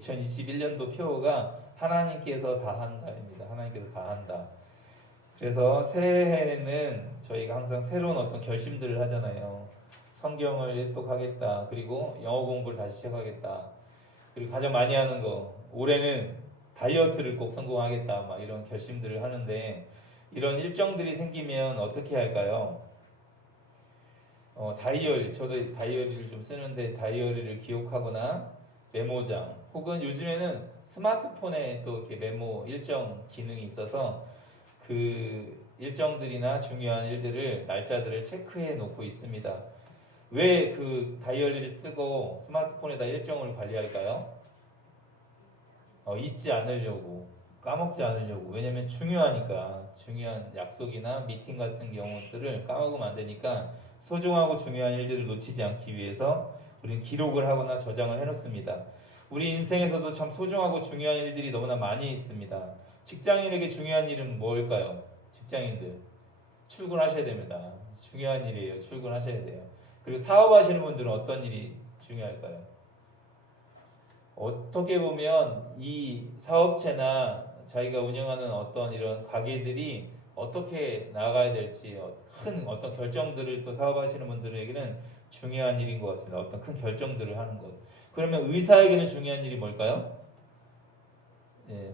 2021년도 표어가 하나님께서 다 한다입니다. 하나님께서 다 한다. 그래서 새해에는 저희가 항상 새로운 어떤 결심들을 하잖아요. 성경을 일독하겠다. 그리고 영어 공부를 다시 시작하겠다. 그리고 가장 많이 하는 거, 올해는 다이어트를 꼭 성공하겠다. 막 이런 결심들을 하는데, 이런 일정들이 생기면 어떻게 할까요? 다이어리, 저도 다이어리를 좀 쓰는데, 다이어리를 기록하거나 메모장, 혹은 요즘에는 스마트폰에 또 이렇게 메모 일정 기능이 있어서 그 일정들이나 중요한 일들을, 날짜들을 체크해 놓고 있습니다. 왜 그 다이어리를 쓰고 스마트폰에다 일정을 관리할까요? 잊지 않으려고, 까먹지 않으려고. 왜냐면 중요하니까. 중요한 약속이나 미팅 같은 경우들을 까먹으면 안 되니까 소중하고 중요한 일들을 놓치지 않기 위해서 우리는 기록을 하거나 저장을 해놓습니다. 우리 인생에서도 참 소중하고 중요한 일들이 너무나 많이 있습니다. 직장인에게 중요한 일은 뭘까요? 직장인들 출근하셔야 됩니다. 중요한 일이에요. 출근하셔야 돼요. 그리고 사업하시는 분들은 어떤 일이 중요할까요? 어떻게 보면 이 사업체나 자기가 운영하는 어떤 이런 가게들이 어떻게 나가야 될지 큰 어떤 결정들을 또 사업하시는 분들에게는 중요한 일인 것 같습니다. 어떤 큰 결정들을 하는 것. 그러면 의사에게는 중요한 일이 뭘까요?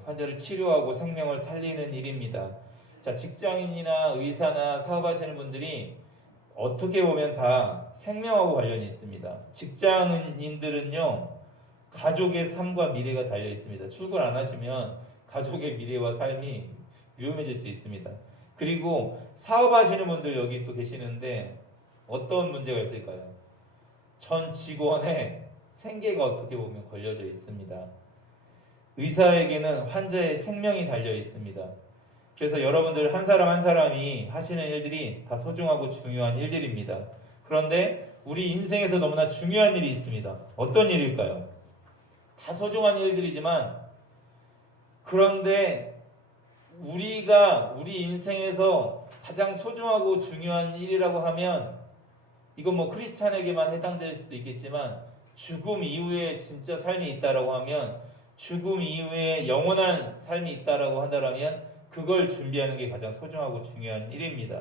환자를 치료하고 생명을 살리는 일입니다. 자, 직장인이나 의사나 사업하시는 분들이 어떻게 보면 다 생명하고 관련이 있습니다. 직장인들은요, 가족의 삶과 미래가 달려 있습니다. 출근 안 하시면 가족의 미래와 삶이 위험해질 수 있습니다. 그리고 사업하시는 분들 여기 또 계시는데 어떤 문제가 있을까요? 전 직원의 생계가 어떻게 보면 걸려져 있습니다. 의사에게는 환자의 생명이 달려 있습니다. 그래서 여러분들 한 사람 한 사람이 하시는 일들이 다 소중하고 중요한 일들입니다. 그런데 우리 인생에서 너무나 중요한 일이 있습니다. 어떤 일일까요? 다 소중한 일들이지만, 그런데 우리가 우리 인생에서 가장 소중하고 중요한 일이라고 하면, 이건 뭐 크리스찬에게만 해당될 수도 있겠지만, 죽음 이후에 진짜 삶이 있다라고 하면, 죽음 이후에 영원한 삶이 있다라고 한다면 그걸 준비하는 게 가장 소중하고 중요한 일입니다.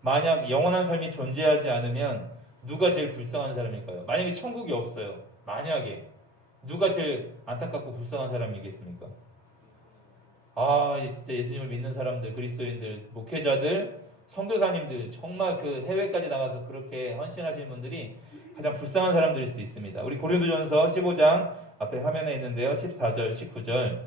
만약 영원한 삶이 존재하지 않으면 누가 제일 불쌍한 사람일까요? 만약에 천국이 없어요. 만약에 누가 제일 안타깝고 불쌍한 사람이겠습니까? 진짜 예수님을 믿는 사람들, 그리스도인들, 목회자들, 선교사님들, 정말 그 해외까지 나가서 그렇게 헌신하시는 분들이 가장 불쌍한 사람들일 수 있습니다. 우리 고린도전서 15장 앞에 화면에 있는데요. 14절, 19절.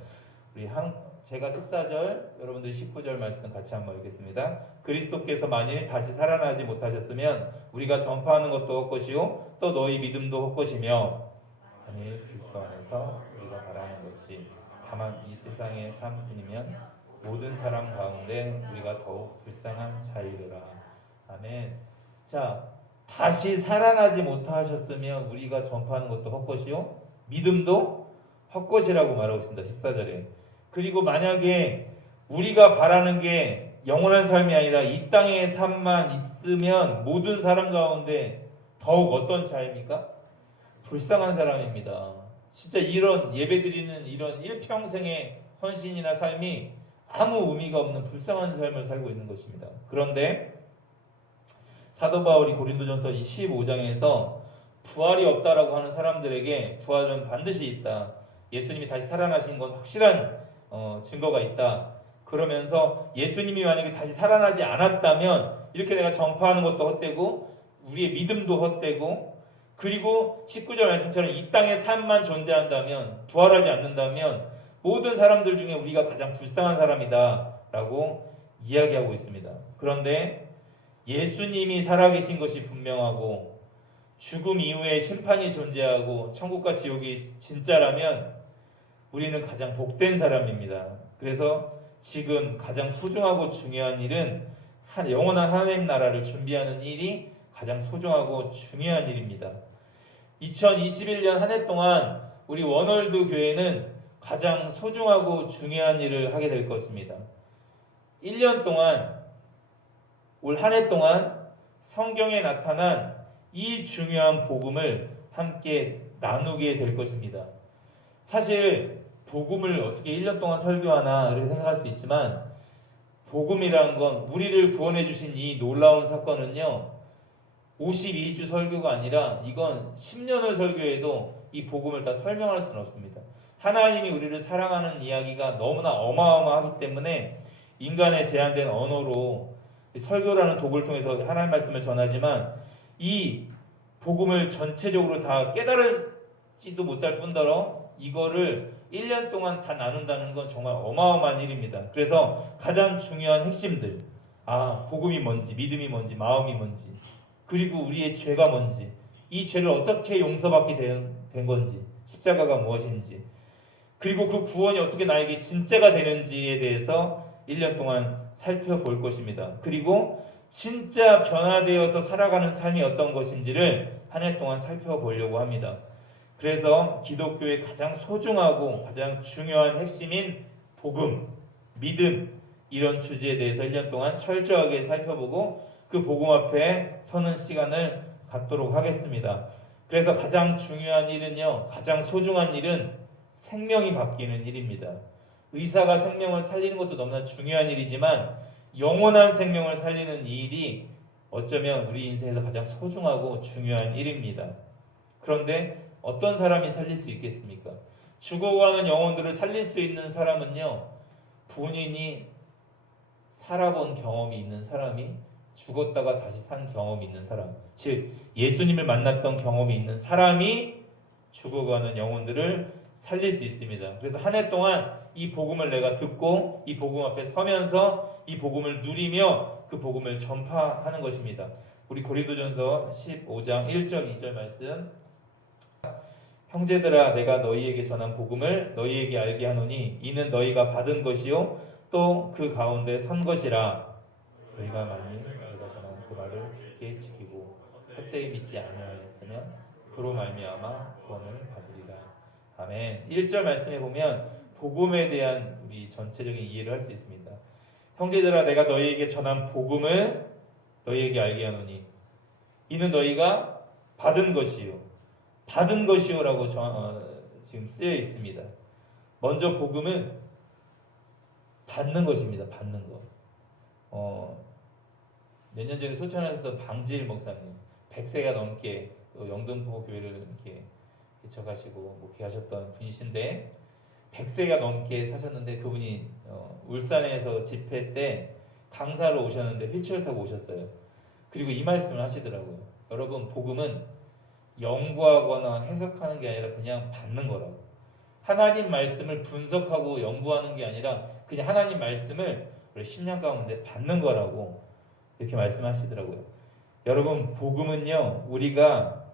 제가 14절, 여러분들이 19절 말씀 같이 한번 읽겠습니다. 그리스도께서 만일 다시 살아나지 못하셨으면 우리가 전파하는 것도 헛것이요 또 너희 믿음도 헛것이며, 만일 그리스도 안에서 우리가 바라는 것이 다만 이 세상의 삶뿐이면 모든 사람 가운데 우리가 더욱 불쌍한 자이르라. 아멘. 자, 다시 살아나지 못하셨으면 우리가 전파하는 것도 헛것이요 믿음도 헛것이라고 말하고 있습니다. 14절에. 그리고 만약에 우리가 바라는 게 영원한 삶이 아니라 이 땅의 삶만 있으면 모든 사람 가운데 더욱 어떤 자입니까? 불쌍한 사람입니다. 진짜 이런 예배드리는 이런 일평생의 헌신이나 삶이 아무 의미가 없는 불쌍한 삶을 살고 있는 것입니다. 그런데 사도 바울이 고린도전서 15장에서 부활이 없다라고 하는 사람들에게 부활은 반드시 있다. 예수님이 다시 살아나신 건 확실한 증거가 있다. 그러면서 예수님이 만약에 다시 살아나지 않았다면 이렇게 내가 전파하는 것도 헛되고 우리의 믿음도 헛되고, 그리고 19절 말씀처럼 이 땅의 삶만 존재한다면, 부활하지 않는다면 모든 사람들 중에 우리가 가장 불쌍한 사람이다 라고 이야기하고 있습니다. 그런데 예수님이 살아계신 것이 분명하고 죽음 이후에 심판이 존재하고 천국과 지옥이 진짜라면 우리는 가장 복된 사람입니다. 그래서 지금 가장 소중하고 중요한 일은 영원한 하나님 나라를 준비하는 일이 가장 소중하고 중요한 일입니다. 2021년 한 해 동안 우리 원월드 교회는 가장 소중하고 중요한 일을 하게 될 것입니다. 1년 동안, 올 한 해 동안 성경에 나타난 이 중요한 복음을 함께 나누게 될 것입니다. 사실 복음을 어떻게 1년 동안 설교하나 이렇게 생각할 수 있지만 복음이라는 건 우리를 구원해 주신 이 놀라운 사건은요 52주 설교가 아니라 이건 10년을 설교해도 이 복음을 다 설명할 수는 없습니다. 하나님이 우리를 사랑하는 이야기가 너무나 어마어마하기 때문에 인간의 제한된 언어로 설교라는 도구를 통해서 하나님 말씀을 전하지만 이 복음을 전체적으로 다 깨달을지도 못할 뿐더러 이거를 1년 동안 다 나눈다는 건 정말 어마어마한 일입니다. 그래서 가장 중요한 핵심들, 복음이 뭔지, 믿음이 뭔지, 마음이 뭔지, 그리고 우리의 죄가 뭔지, 이 죄를 어떻게 용서받게 된 건지, 십자가가 무엇인지, 그리고 그 구원이 어떻게 나에게 진짜가 되는지에 대해서 1년 동안 살펴볼 것입니다. 그리고 진짜 변화되어서 살아가는 삶이 어떤 것인지를 한 해 동안 살펴보려고 합니다. 그래서 기독교의 가장 소중하고 가장 중요한 핵심인 복음, 믿음 이런 주제에 대해서 1년 동안 철저하게 살펴보고 그 복음 앞에 서는 시간을 갖도록 하겠습니다. 그래서 가장 중요한 일은요, 가장 소중한 일은 생명이 바뀌는 일입니다. 의사가 생명을 살리는 것도 너무나 중요한 일이지만 영원한 생명을 살리는 이 일이 어쩌면 우리 인생에서 가장 소중하고 중요한 일입니다. 그런데 어떤 사람이 살릴 수 있겠습니까? 죽어가는 영혼들을 살릴 수 있는 사람은요, 본인이 살아본 경험이 있는 사람이, 죽었다가 다시 산 경험이 있는 사람, 즉 예수님을 만났던 경험이 있는 사람이 죽어가는 영혼들을 살릴 수 있습니다. 그래서 한 해 동안 이 복음을 내가 듣고 이 복음 앞에 서면서 이 복음을 누리며 그 복음을 전파하는 것입니다. 우리 고린도전서 15장 1절 2절 말씀, 형제들아 내가 너희에게 전한 복음을 너희에게 알게 하노니 이는 너희가 받은 것이요 또 그 가운데 선 것이라. 너희가 만일 내가 전한 그 말을 굳게 지키고 헛되이 믿지 아니하였으면 그로 말미암아 구원을 받으리라. 아멘. 1절 말씀에 보면 복음에 대한 우리 전체적인 이해를 할 수 있습니다. 형제들아 내가 너희에게 전한 복음을 너희에게 알게 하노니 이는 너희가 받은 것이요 받은 것이요라고 지금 쓰여 있습니다. 먼저 복음은 받는 것입니다. 받는 것. 몇 년 전에 소천에서 방지일 목사님 100세가 넘게 영등포 교회를 이렇게 개척하시고 목회하셨던 분이신데 100세가 넘게 사셨는데 그분이 울산에서 집회 때 강사로 오셨는데 휠체어를 타고 오셨어요. 그리고 이 말씀을 하시더라고요. 여러분 복음은 연구하거나 해석하는 게 아니라 그냥 받는 거라고. 하나님 말씀을 분석하고 연구하는 게 아니라 그냥 하나님 말씀을 우리 심령 가운데 받는 거라고 이렇게 말씀하시더라고요. 여러분 복음은요 우리가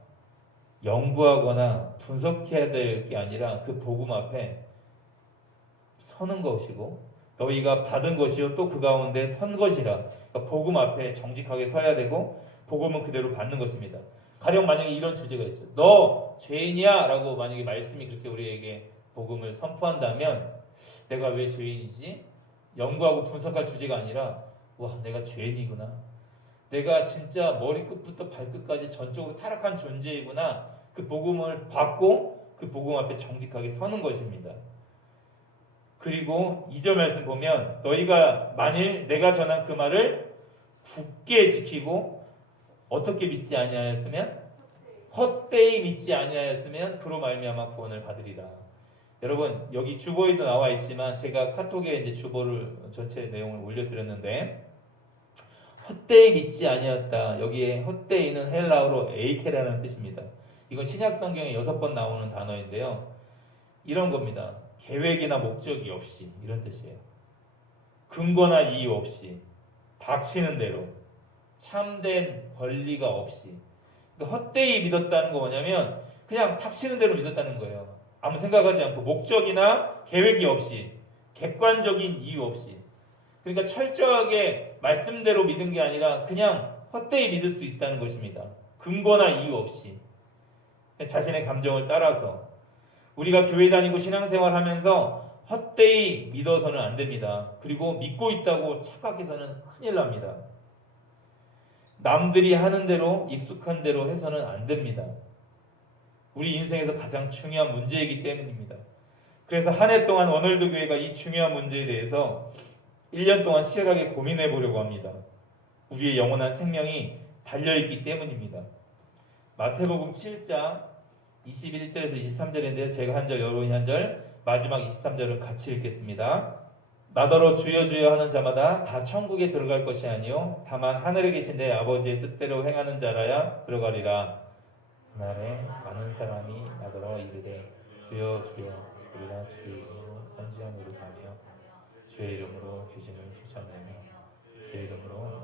연구하거나 분석해야 될 게 아니라 그 복음 앞에 서는 것이고 너희가 받은 것이요 또 그 가운데 선 것이라. 그러니까 복음 앞에 정직하게 서야 되고 복음은 그대로 받는 것입니다. 가령 만약에 이런 주제가 있죠. 너 죄인이야 라고 만약에 말씀이 그렇게 우리에게 복음을 선포한다면 내가 왜 죄인이지? 연구하고 분석할 주제가 아니라 와 내가 죄인이구나. 내가 진짜 머리끝부터 발끝까지 전적으로 타락한 존재이구나. 그 복음을 받고 그 복음 앞에 정직하게 서는 것입니다. 그리고 2절 말씀 보면 너희가 만일 내가 전한 그 말을 굳게 지키고 어떻게 믿지 아니하였으면 헛되이 믿지 아니하였으면 그로 말미암아 구원을 받으리라. 여러분 여기 주보에도 나와 있지만 제가 카톡에 이제 주보를 전체 내용을 올려드렸는데 헛되이 믿지 아니었다. 여기에 헛되이는 헬라어로 에이케라는 뜻입니다. 이건 신약 성경에 6번 나오는 단어인데요. 이런 겁니다. 계획이나 목적이 없이 이런 뜻이에요. 근거나 이유 없이 닥치는 대로 참된 권리가 없이. 그러니까 헛되이 믿었다는 거 뭐냐면 그냥 닥치는 대로 믿었다는 거예요. 아무 생각하지 않고 목적이나 계획이 없이 객관적인 이유 없이. 그러니까 철저하게 말씀대로 믿은 게 아니라 그냥 헛되이 믿을 수 있다는 것입니다. 근거나 이유 없이 자신의 감정을 따라서. 우리가 교회 다니고 신앙생활 하면서 헛되이 믿어서는 안 됩니다. 그리고 믿고 있다고 착각해서는 큰일 납니다. 남들이 하는 대로 익숙한 대로 해서는 안 됩니다. 우리 인생에서 가장 중요한 문제이기 때문입니다. 그래서 한 해 동안 워널드 교회가 이 중요한 문제에 대해서 1년 동안 치열하게 고민해 보려고 합니다. 우리의 영원한 생명이 달려있기 때문입니다. 마태복음 7장 21절에서 23절인데요. 제가 한 절, 여러분이 한 절, 마지막 23절을 같이 읽겠습니다. 나더러 주여 주여 하는 자마다 다 천국에 들어갈 것이 아니요 다만 하늘에 계신 내 아버지의 뜻대로 행하는 자라야 들어가리라. 그날에 많은 사람이 나더러 이르되 주여 주여 우리가 주의 이름으로 선지자노로 가며 주의 이름으로 귀신을 쫓아내며 주의 이름으로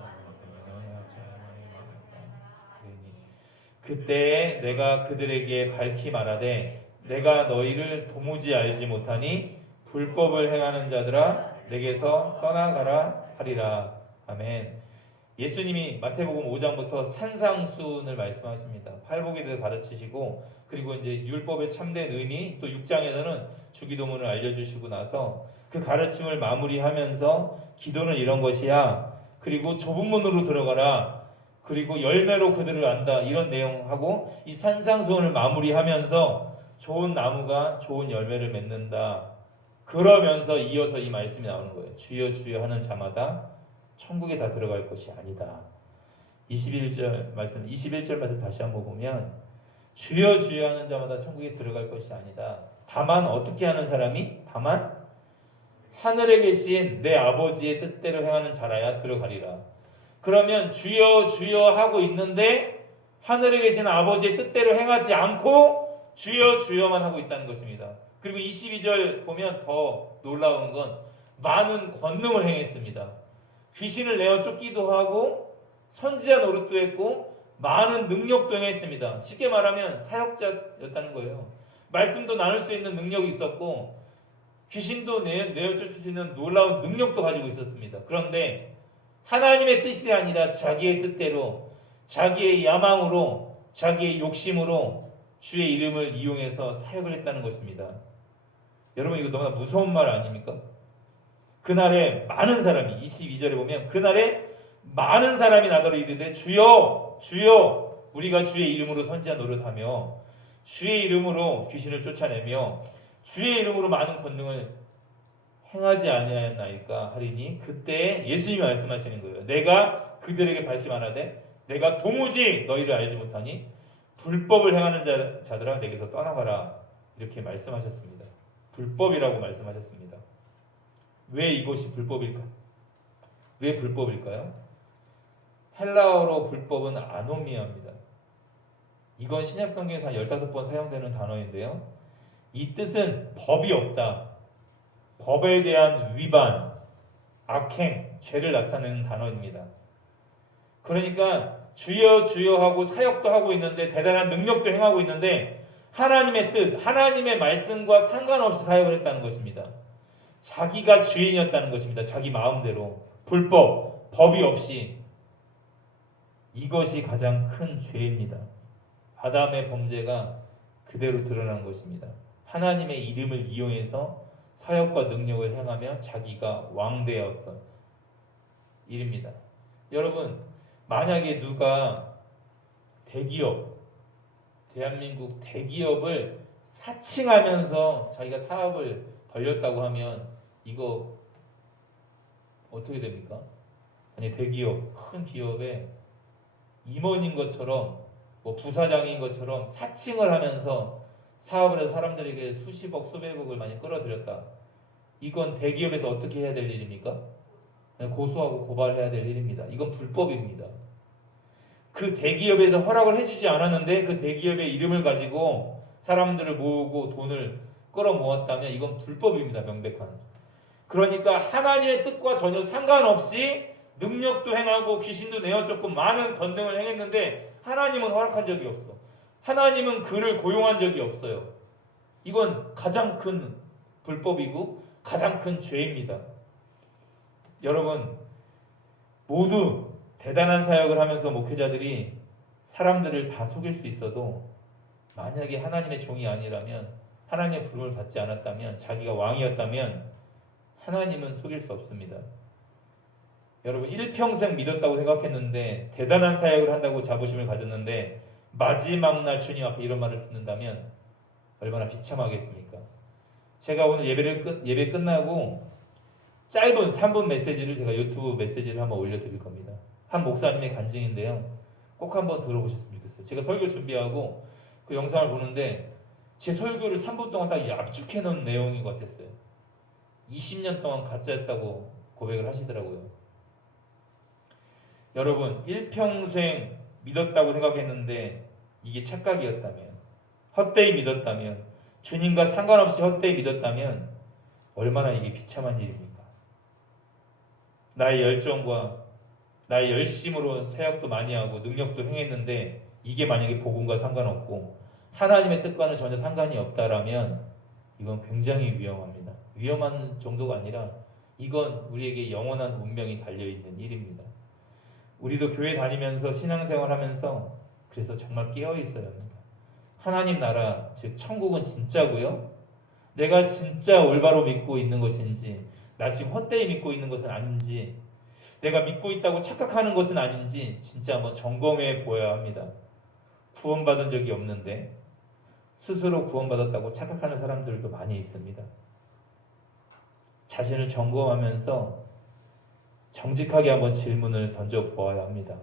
그때에 내가 그들에게 밝히 말하되 내가 너희를 도무지 알지 못하니 불법을 행하는 자들아 내게서 떠나가라 하리라. 아멘. 예수님이 마태복음 5장부터 산상수훈을 말씀하십니다. 팔복에 대해서 가르치시고 그리고 이제 율법의 참된 의미 또 6장에서는 주기도문을 알려주시고 나서 그 가르침을 마무리하면서 기도는 이런 것이야. 그리고 좁은 문으로 들어가라. 그리고 열매로 그들을 안다. 이런 내용하고 이 산상수훈을 마무리하면서 좋은 나무가 좋은 열매를 맺는다. 그러면서 이어서 이 말씀이 나오는 거예요. 주여 주여 하는 자마다 천국에 다 들어갈 것이 아니다. 21절 말씀 다시 한번 보면 주여 주여 하는 자마다 천국에 들어갈 것이 아니다. 다만 어떻게 하는 사람이? 다만 하늘에 계신 내 아버지의 뜻대로 행하는 자라야 들어가리라. 그러면 주여 주여 하고 있는데 하늘에 계신 아버지의 뜻대로 행하지 않고 주여 주여만 하고 있다는 것입니다. 그리고 22절 보면 더 놀라운 건 많은 권능을 행했습니다. 귀신을 내어 쫓기도 하고 선지자 노릇도 했고 많은 능력도 행했습니다. 쉽게 말하면 사역자였다는 거예요. 말씀도 나눌 수 있는 능력이 있었고 귀신도 내어 쫓을 수 있는 놀라운 능력도 가지고 있었습니다. 그런데 하나님의 뜻이 아니라 자기의 뜻대로 자기의 야망으로 자기의 욕심으로 주의 이름을 이용해서 사역을 했다는 것입니다. 여러분 이거 너무나 무서운 말 아닙니까? 그날에 많은 사람이 22절에 보면 그날에 많은 사람이 나더러 이르되 주여 주여 우리가 주의 이름으로 선지자 노릇하며 주의 이름으로 귀신을 쫓아내며 주의 이름으로 많은 권능을 행하지 아니하였나이까 하리니 그때 예수님이 말씀하시는 거예요. 내가 그들에게 밝히 말하되 내가 도무지 너희를 알지 못하니 불법을 행하는 자들아 내게서 떠나가라. 이렇게 말씀하셨습니다. 불법이라고 말씀하셨습니다. 왜 이것이 불법일까? 왜 불법일까요? 헬라어로 불법은 아노미아입니다. 이건 신약성경에서 한 15번 사용되는 단어인데요. 이 뜻은 법이 없다. 법에 대한 위반, 악행, 죄를 나타내는 단어입니다. 그러니까 주여 주여 하고 사역도 하고 있는데 대단한 능력도 행하고 있는데 하나님의 뜻, 하나님의 말씀과 상관없이 사역을 했다는 것입니다. 자기가 주인이었다는 것입니다. 자기 마음대로 불법, 법이 없이. 이것이 가장 큰 죄입니다. 아담의 범죄가 그대로 드러난 것입니다. 하나님의 이름을 이용해서 사역과 능력을 행하며 자기가 왕되었던 일입니다. 여러분, 만약에 누가 대한민국 대기업을 사칭하면서 자기가 사업을 벌렸다고 하면 이거 어떻게 됩니까? 아니 대기업, 큰 기업에 임원인 것처럼 부사장인 것처럼 사칭을 하면서 사업을 해서 사람들에게 수십억, 수백억을 많이 끌어들였다. 이건 대기업에서 어떻게 해야 될 일입니까? 고소하고 고발해야 될 일입니다. 이건 불법입니다. 그 대기업에서 허락을 해주지 않았는데 그 대기업의 이름을 가지고 사람들을 모으고 돈을 끌어모았다면 이건 불법입니다. 명백한. 그러니까 하나님의 뜻과 전혀 상관없이 능력도 행하고 귀신도 내어쫓고 많은 권능을 행했는데 하나님은 허락한 적이 없어. 하나님은 그를 고용한 적이 없어요. 이건 가장 큰 불법이고 가장 큰 죄입니다. 여러분 모두 대단한 사역을 하면서 목회자들이 사람들을 다 속일 수 있어도 만약에 하나님의 종이 아니라면 하나님의 부름을 받지 않았다면 자기가 왕이었다면 하나님은 속일 수 없습니다. 여러분 일평생 믿었다고 생각했는데 대단한 사역을 한다고 자부심을 가졌는데 마지막 날 주님 앞에 이런 말을 듣는다면 얼마나 비참하겠습니까? 제가 오늘 예배 끝나고 짧은 3분 메시지를 제가 유튜브 메시지를 한번 올려드릴 겁니다. 한 목사님의 간증인데요. 꼭 한번 들어보셨으면 좋겠어요. 제가 설교 준비하고 그 영상을 보는데 제 설교를 3분 동안 딱 압축해 놓은 내용인 것 같았어요. 20년 동안 가짜였다고 고백을 하시더라고요. 여러분, 일평생 믿었다고 생각했는데 이게 착각이었다면, 헛되이 믿었다면, 주님과 상관없이 헛되이 믿었다면 얼마나 이게 비참한 일입니까? 나의 열정과 나의 열심으로 사역도 많이 하고 능력도 행했는데 이게 만약에 복음과 상관없고 하나님의 뜻과는 전혀 상관이 없다라면 이건 굉장히 위험합니다. 위험한 정도가 아니라 이건 우리에게 영원한 운명이 달려있는 일입니다. 우리도 교회 다니면서 신앙생활 하면서 그래서 정말 깨어있어야 합니다. 하나님 나라, 즉 천국은 진짜고요. 내가 진짜 올바로 믿고 있는 것인지, 나 지금 헛되이 믿고 있는 것은 아닌지, 내가 믿고 있다고 착각하는 것은 아닌지 진짜 한번 점검해 보아야 합니다. 구원받은 적이 없는데 스스로 구원받았다고 착각하는 사람들도 많이 있습니다. 자신을 점검하면서 정직하게 한번 질문을 던져보아야 합니다.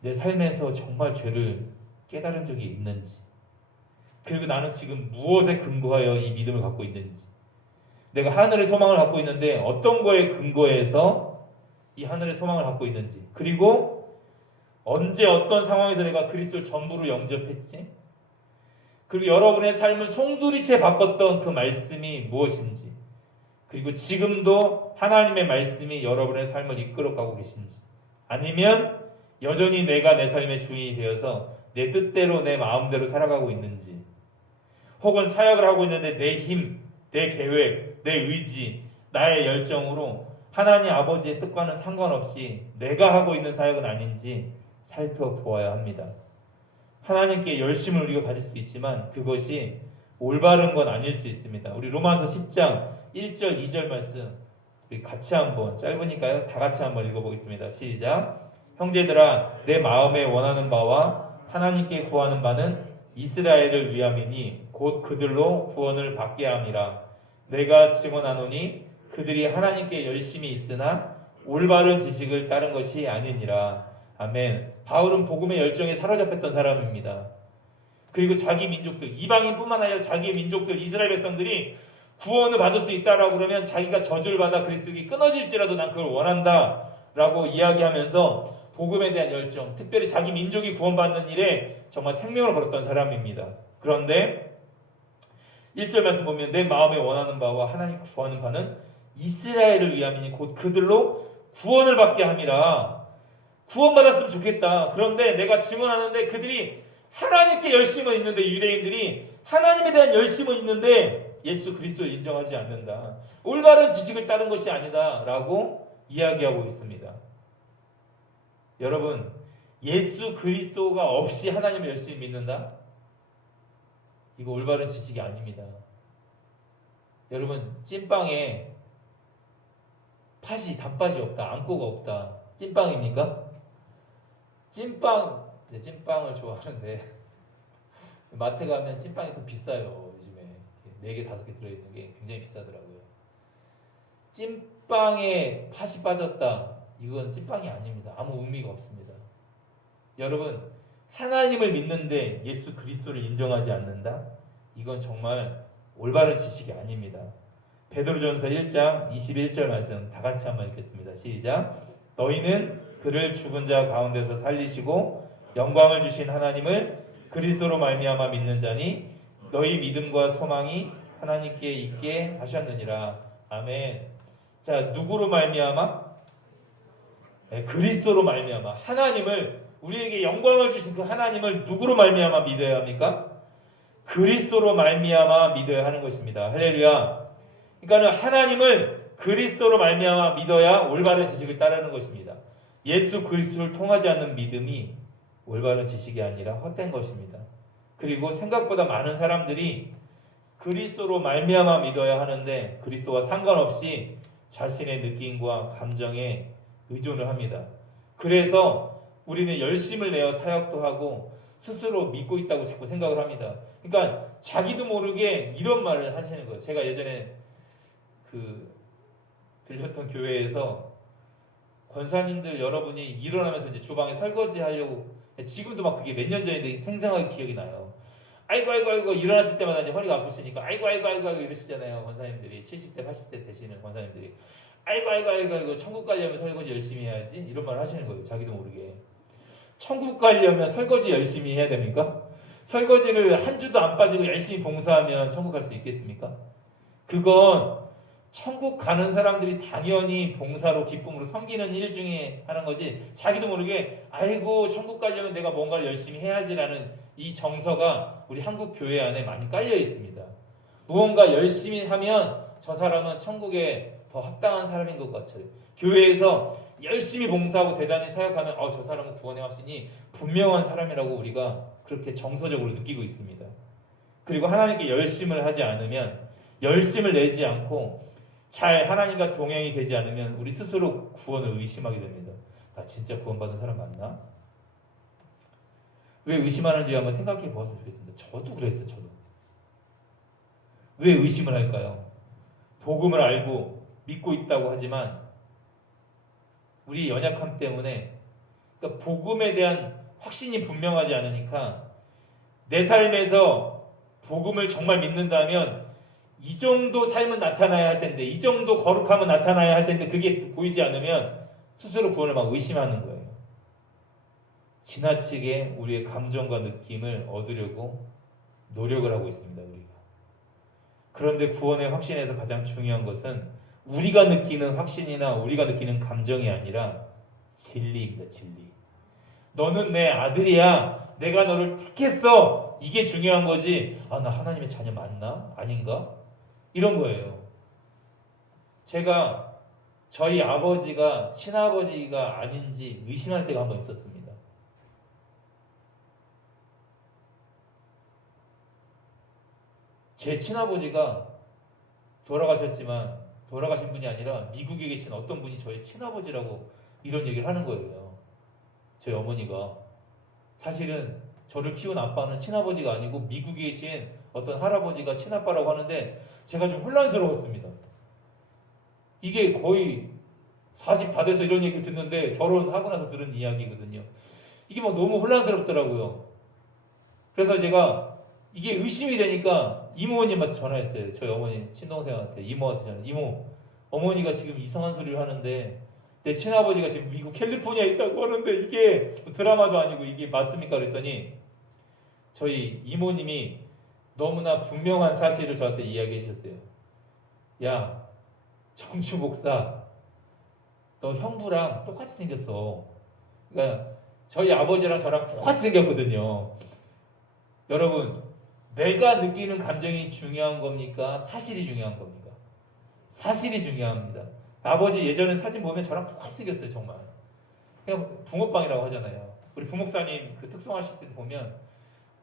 내 삶에서 정말 죄를 깨달은 적이 있는지, 그리고 나는 지금 무엇에 근거하여 이 믿음을 갖고 있는지, 내가 하늘의 소망을 갖고 있는데 어떤 거에 근거해서 이 하늘의 소망을 갖고 있는지, 그리고 언제 어떤 상황에서 내가 그리스도를 전부로 영접했지, 그리고 여러분의 삶을 송두리째 바꿨던 그 말씀이 무엇인지, 그리고 지금도 하나님의 말씀이 여러분의 삶을 이끌어가고 계신지, 아니면 여전히 내가 내 삶의 주인이 되어서 내 뜻대로 내 마음대로 살아가고 있는지, 혹은 사역을 하고 있는데 내 힘, 내 계획, 내 의지, 나의 열정으로 하나님 아버지의 뜻과는 상관없이 내가 하고 있는 사역은 아닌지 살펴보아야 합니다. 하나님께 열심을 우리가 가질 수도 있지만 그것이 올바른 건 아닐 수 있습니다. 우리 로마서 10장 1절 2절 말씀 우리 같이 한번, 짧으니까요, 다 같이 한번 읽어보겠습니다. 시작. 형제들아, 내 마음에 원하는 바와 하나님께 구하는 바는 이스라엘을 위함이니 곧 그들로 구원을 받게 함이라. 내가 증언하노니 그들이 하나님께 열심히 있으나 올바른 지식을 따른 것이 아니니라. 아멘. 바울은 복음의 열정에 사로잡혔던 사람입니다. 그리고 자기 민족들, 이방인뿐만 아니라 자기 민족들, 이스라엘 백성들이 구원을 받을 수 있다라고 그러면 자기가 저주를 받아 그리스도가 끊어질지라도 난 그걸 원한다 라고 이야기하면서 복음에 대한 열정, 특별히 자기 민족이 구원받는 일에 정말 생명을 걸었던 사람입니다. 그런데 1절 말씀 보면 내 마음에 원하는 바와 하나님 구하는 바는 이스라엘을 위함이니 곧 그들로 구원을 받게 함이라. 구원받았으면 좋겠다. 그런데 내가 증언하는데 그들이 하나님께 열심은 있는데, 유대인들이 하나님에 대한 열심은 있는데 예수 그리스도를 인정하지 않는다. 올바른 지식을 따른 것이 아니다 라고 이야기하고 있습니다. 여러분, 예수 그리스도가 없이 하나님을 열심히 믿는다? 이거 올바른 지식이 아닙니다. 여러분, 찐빵에 단팥이 없다, 앙꼬가 없다, 찐빵입니까? 찐빵을 좋아하는데 마트 가면 찐빵이 더 비싸요. 요즘에 4개 5개 들어있는 게 굉장히 비싸더라고요. 찐빵에 팥이 빠졌다, 이건 찐빵이 아닙니다. 아무 의미가 없습니다. 여러분, 하나님을 믿는데 예수 그리스도를 인정하지 않는다? 이건 정말 올바른 지식이 아닙니다. 베드로전서 1장 21절 말씀 다 같이 한번 읽겠습니다. 시작. 너희는 그를 죽은 자 가운데서 살리시고 영광을 주신 하나님을 그리스도로 말미암아 믿는 자니 너희 믿음과 소망이 하나님께 있게 하셨느니라. 아멘. 자, 누구로 말미암아? 네, 그리스도로 말미암아. 하나님을, 우리에게 영광을 주신 그 하나님을 누구로 말미암아 믿어야 합니까? 그리스도로 말미암아 믿어야 하는 것입니다. 할렐루야. 그러니까 하나님을 그리스도로 말미암아 믿어야 올바른 지식을 따르는 것입니다. 예수 그리스도를 통하지 않는 믿음이 올바른 지식이 아니라 헛된 것입니다. 그리고 생각보다 많은 사람들이 그리스도로 말미암아 믿어야 하는데 그리스도와 상관없이 자신의 느낌과 감정에 의존을 합니다. 그래서 우리는 열심을 내어 사역도 하고 스스로 믿고 있다고 자꾸 생각을 합니다. 그러니까 자기도 모르게 이런 말을 하시는 거예요. 제가 예전에 들렸던 교회에서 권사님들 여러분이 일어나면서 이제 주방에 설거지 하려고, 지금도 막 그게 몇 년 전인데 생생하게 기억이 나요. 아이고 일어나실 때마다 이제 허리가 아프시니까 아이고 이러시잖아요. 권사님들이 70대 80대 되시는 권사님들이 아이고 천국 가려면 설거지 열심히 해야지 이런 말 하시는 거예요. 자기도 모르게. 천국 가려면 설거지 열심히 해야 됩니까? 설거지를 한 주도 안 빠지고 열심히 봉사하면 천국 갈 수 있겠습니까? 그건 천국 가는 사람들이 당연히 봉사로 기쁨으로 섬기는 일 중에 하는 거지, 자기도 모르게 아이고 천국 가려면 내가 뭔가를 열심히 해야지라는 이 정서가 우리 한국 교회 안에 많이 깔려 있습니다. 무언가 열심히 하면 저 사람은 천국에 더 합당한 사람인 것 같아요. 교회에서 열심히 봉사하고 대단히 사역하면 저 사람은 구원의 확신이 분명한 사람이라고 우리가 그렇게 정서적으로 느끼고 있습니다. 그리고 하나님께 열심을 하지 않으면, 열심을 내지 않고 잘 하나님과 동행이 되지 않으면 우리 스스로 구원을 의심하게 됩니다. 나 진짜 구원받은 사람 맞나? 왜 의심하는지 한번 생각해 보았으면 좋겠습니다. 저도 그랬어요. 저도. 왜 의심을 할까요? 복음을 알고 믿고 있다고 하지만 우리 연약함 때문에, 그러니까 복음에 대한 확신이 분명하지 않으니까 내 삶에서 복음을 정말 믿는다면 이 정도 삶은 나타나야 할 텐데, 이 정도 거룩함은 나타나야 할 텐데 그게 보이지 않으면 스스로 구원을 막 의심하는 거예요. 지나치게 우리의 감정과 느낌을 얻으려고 노력을 하고 있습니다. 우리가. 그런데 구원의 확신에서 가장 중요한 것은 우리가 느끼는 확신이나 우리가 느끼는 감정이 아니라 진리입니다. 진리. 너는 내 아들이야. 내가 너를 택했어. 이게 중요한 거지. 나 하나님의 자녀 맞나? 아닌가? 이런 거예요. 제가 저희 아버지가 친아버지가 아닌지 의심할 때가 한 번 있었습니다. 제 친아버지가 돌아가셨지만 돌아가신 분이 아니라 미국에 계신 어떤 분이 저의 친아버지라고 이런 얘기를 하는 거예요. 저희 어머니가. 사실은 저를 키운 아빠는 친아버지가 아니고 미국에 계신 어떤 할아버지가 친아빠라고 하는데 제가 좀 혼란스러웠습니다. 이게 거의 40 다 돼서 이런 얘기를 듣는데 결혼하고 나서 들은 이야기거든요. 이게 막 너무 혼란스럽더라고요. 그래서 제가 이게 의심이 되니까 이모님한테 전화했어요. 저희 어머니 친동생한테, 이모한테 전화. 이모, 어머니가 지금 이상한 소리를 하는데 내 친아버지가 지금 미국 캘리포니아에 있다고 하는데 이게 드라마도 아니고 이게 맞습니까? 그랬더니 저희 이모님이 너무나 분명한 사실을 저한테 이야기해 주셨어요. 야, 정주 목사, 너 형부랑 똑같이 생겼어. 그러니까 저희 아버지랑 저랑 똑같이 생겼거든요. 여러분, 내가 느끼는 감정이 중요한 겁니까? 사실이 중요한 겁니까? 사실이 중요합니다. 아버지 예전에 사진 보면 저랑 똑같이 생겼어요. 정말. 그냥 붕어빵이라고 하잖아요. 우리 부목사님 그 특송하실 때 보면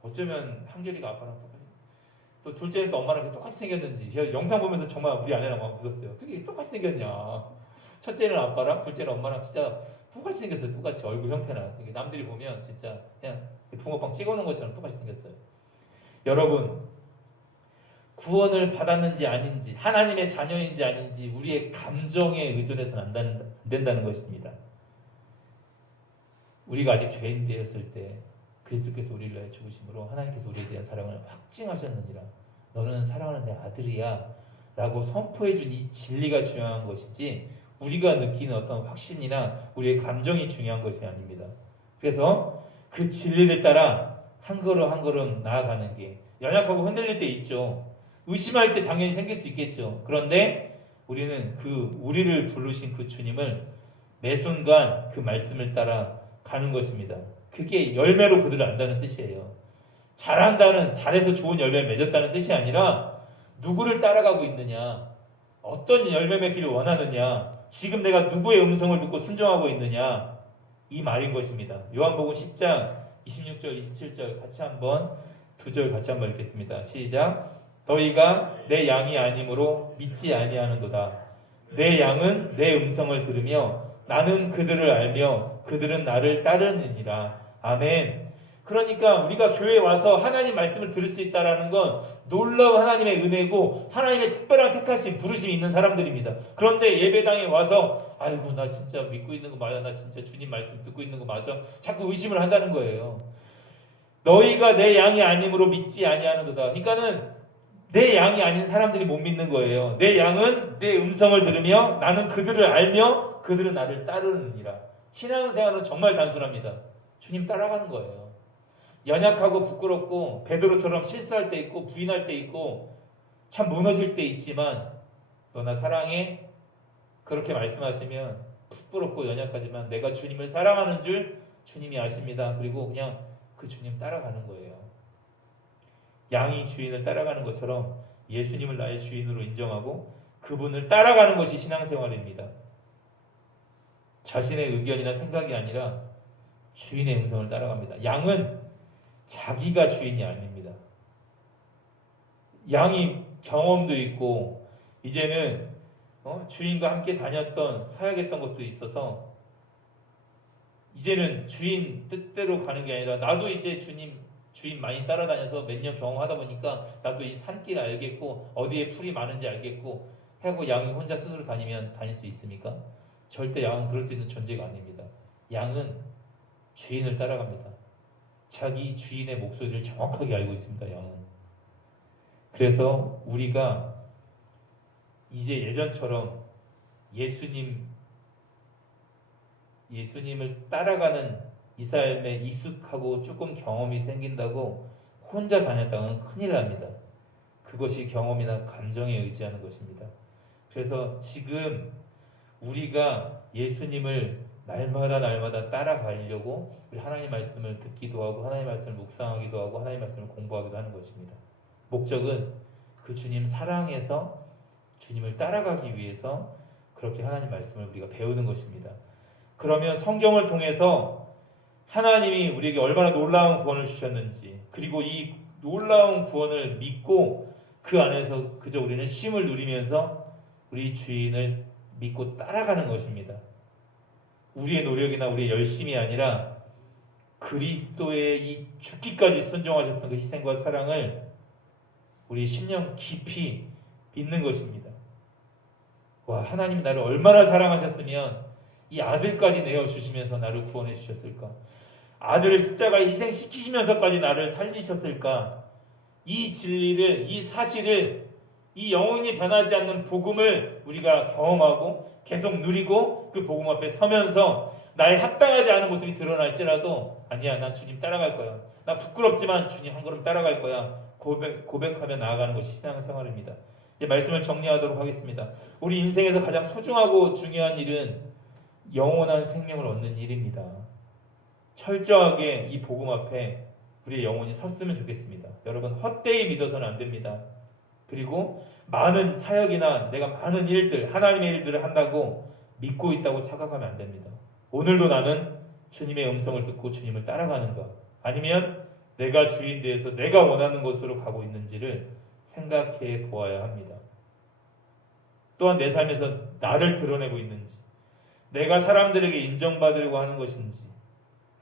어쩌면 한결이가 아빠랑 똑같이, 또 둘째는 또 엄마랑 똑같이 생겼는지 제가 영상 보면서 정말 우리 아내랑 막 웃었어요. 어떻게 똑같이 생겼냐. 첫째는 아빠랑 둘째는 엄마랑 진짜 똑같이 생겼어요. 똑같이 얼굴 형태나. 남들이 보면 진짜 그냥 붕어빵 찍어놓은 것처럼 똑같이 생겼어요. 여러분, 구원을 받았는지 아닌지, 하나님의 자녀인지 아닌지 우리의 감정에 의존해서는 안 된다는 것입니다. 우리가 아직 죄인 되었을 때 그리스도께서 우리를 위하여 죽으심으로 하나님께서 우리에 대한 사랑을 확증하셨느니라. 너는 사랑하는 내 아들이야 라고 선포해준 이 진리가 중요한 것이지 우리가 느끼는 어떤 확신이나 우리의 감정이 중요한 것이 아닙니다. 그래서 그 진리를 따라 한 걸음 한 걸음 나아가는 게, 연약하고 흔들릴 때 있죠. 의심할 때 당연히 생길 수 있겠죠. 그런데 우리는 우리를 부르신 그 주님을 매 순간 그 말씀을 따라 가는 것입니다. 그게 열매로 그들을 안다는 뜻이에요. 잘한다는, 잘해서 좋은 열매를 맺었다는 뜻이 아니라 누구를 따라가고 있느냐, 어떤 열매 맺기를 원하느냐, 지금 내가 누구의 음성을 듣고 순종하고 있느냐, 이 말인 것입니다. 요한복음 10장 26절 27절 같이 한번, 두 절 같이 한번 읽겠습니다. 시작. 너희가 내 양이 아니므로 믿지 아니하는도다. 내 양은 내 음성을 들으며 나는 그들을 알며 그들은 나를 따르느니라. 아멘. 그러니까 우리가 교회에 와서 하나님 말씀을 들을 수 있다는 건 놀라운 하나님의 은혜고 하나님의 특별한 택하심, 부르심이 있는 사람들입니다. 그런데 예배당에 와서 아이고 나 진짜 믿고 있는 거 맞아? 나 진짜 주님 말씀 듣고 있는 거 맞아? 자꾸 의심을 한다는 거예요. 너희가 내 양이 아니므로 믿지 아니하는도다. 그러니까는 내 양이 아닌 사람들이 못 믿는 거예요. 내 양은 내 음성을 들으며 나는 그들을 알며 그들은 나를 따르느니라. 신앙생활은 정말 단순합니다. 주님 따라가는 거예요. 연약하고 부끄럽고 베드로처럼 실수할 때 있고 부인할 때 있고 참 무너질 때 있지만 너나 사랑해 그렇게 말씀하시면 부끄럽고 연약하지만 내가 주님을 사랑하는 줄 주님이 아십니다. 그리고 그냥 그 주님 따라가는 거예요. 양이 주인을 따라가는 것처럼 예수님을 나의 주인으로 인정하고 그분을 따라가는 것이 신앙생활입니다. 자신의 의견이나 생각이 아니라 주인의 음성을 따라갑니다. 양은 자기가 주인이 아닙니다. 양이 경험도 있고 이제는 주인과 함께 다녔던 사역했던 것도 있어서 이제는 주인 뜻대로 가는 게 아니라 나도 이제 주인 많이 따라다녀서 몇 년 경험하다 보니까 나도 이 산길 알겠고 어디에 풀이 많은지 알겠고 하고 양이 혼자 스스로 다닐 수 있습니까? 절대 양은 그럴 수 있는 존재가 아닙니다. 양은 주인을 따라갑니다. 자기 주인의 목소리를 정확하게 알고 있습니다. 양은. 그래서 우리가 이제 예전처럼 예수님을 따라가는 이 삶에 익숙하고 조금 경험이 생긴다고 혼자 다녔다가는 큰일 납니다. 그것이 경험이나 감정에 의지하는 것입니다. 그래서 지금 우리가 예수님을 날마다 따라가려고 우리 하나님 말씀을 듣기도 하고 하나님 말씀을 묵상하기도 하고 하나님 말씀을 공부하기도 하는 것입니다. 목적은 그 주님 사랑해서 주님을 따라가기 위해서 그렇게 하나님 말씀을 우리가 배우는 것입니다. 그러면 성경을 통해서 하나님이 우리에게 얼마나 놀라운 구원을 주셨는지 그리고 이 놀라운 구원을 믿고 그 안에서 그저 우리는 쉼을 누리면서 우리 주인을 믿고 따라가는 것입니다. 우리의 노력이나 우리의 열심이 아니라 그리스도의 이 죽기까지 순종하셨던 그 희생과 사랑을 우리 심령 깊이 믿는 것입니다. 와, 하나님이 나를 얼마나 사랑하셨으면 이 아들까지 내어주시면서 나를 구원해 주셨을까? 아들을 십자가에 희생시키시면서까지 나를 살리셨을까? 이 진리를, 이 사실을, 이 영원히 변하지 않는 복음을 우리가 경험하고 계속 누리고 그 복음 앞에 서면서 나의 합당하지 않은 모습이 드러날지라도 아니야, 난 주님 따라갈 거야. 나 부끄럽지만 주님 한 걸음 따라갈 거야. 고백하며 나아가는 것이 신앙생활입니다. 이제 말씀을 정리하도록 하겠습니다. 우리 인생에서 가장 소중하고 중요한 일은 영원한 생명을 얻는 일입니다. 철저하게 이 복음 앞에 우리의 영혼이 섰으면 좋겠습니다. 여러분, 헛되이 믿어서는 안 됩니다. 그리고 많은 사역이나 내가 많은 일들, 하나님의 일들을 한다고 믿고 있다고 착각하면 안 됩니다. 오늘도 나는 주님의 음성을 듣고 주님을 따라가는가? 아니면 내가 주인 되어서 내가 원하는 곳으로 가고 있는지를 생각해 보아야 합니다. 또한 내 삶에서 나를 드러내고 있는지, 내가 사람들에게 인정받으려고 하는 것인지,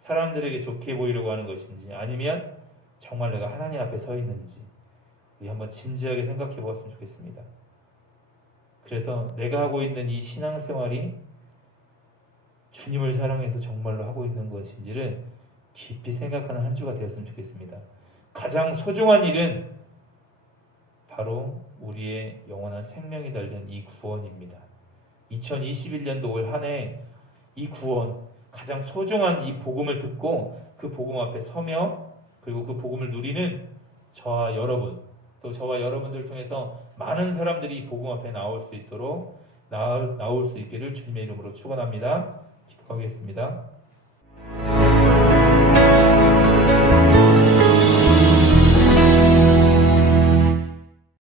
사람들에게 좋게 보이려고 하는 것인지, 아니면 정말 내가 하나님 앞에 서 있는지 우리 한번 진지하게 생각해 보았으면 좋겠습니다. 그래서 내가 하고 있는 이 신앙생활이 주님을 사랑해서 정말로 하고 있는 것인지를 깊이 생각하는 한 주가 되었으면 좋겠습니다. 가장 소중한 일은 바로 우리의 영원한 생명이 달린 이 구원입니다. 2021년도 올 한 해 이 구원, 가장 소중한 이 복음을 듣고 그 복음 앞에 서며 그리고 그 복음을 누리는 저와 여러분, 또 저와 여러분들 통해서 많은 사람들이 이 복음 앞에 나올 수 있도록 나올 수 있기를 주님의 이름으로 축원합니다. 기도하겠습니다.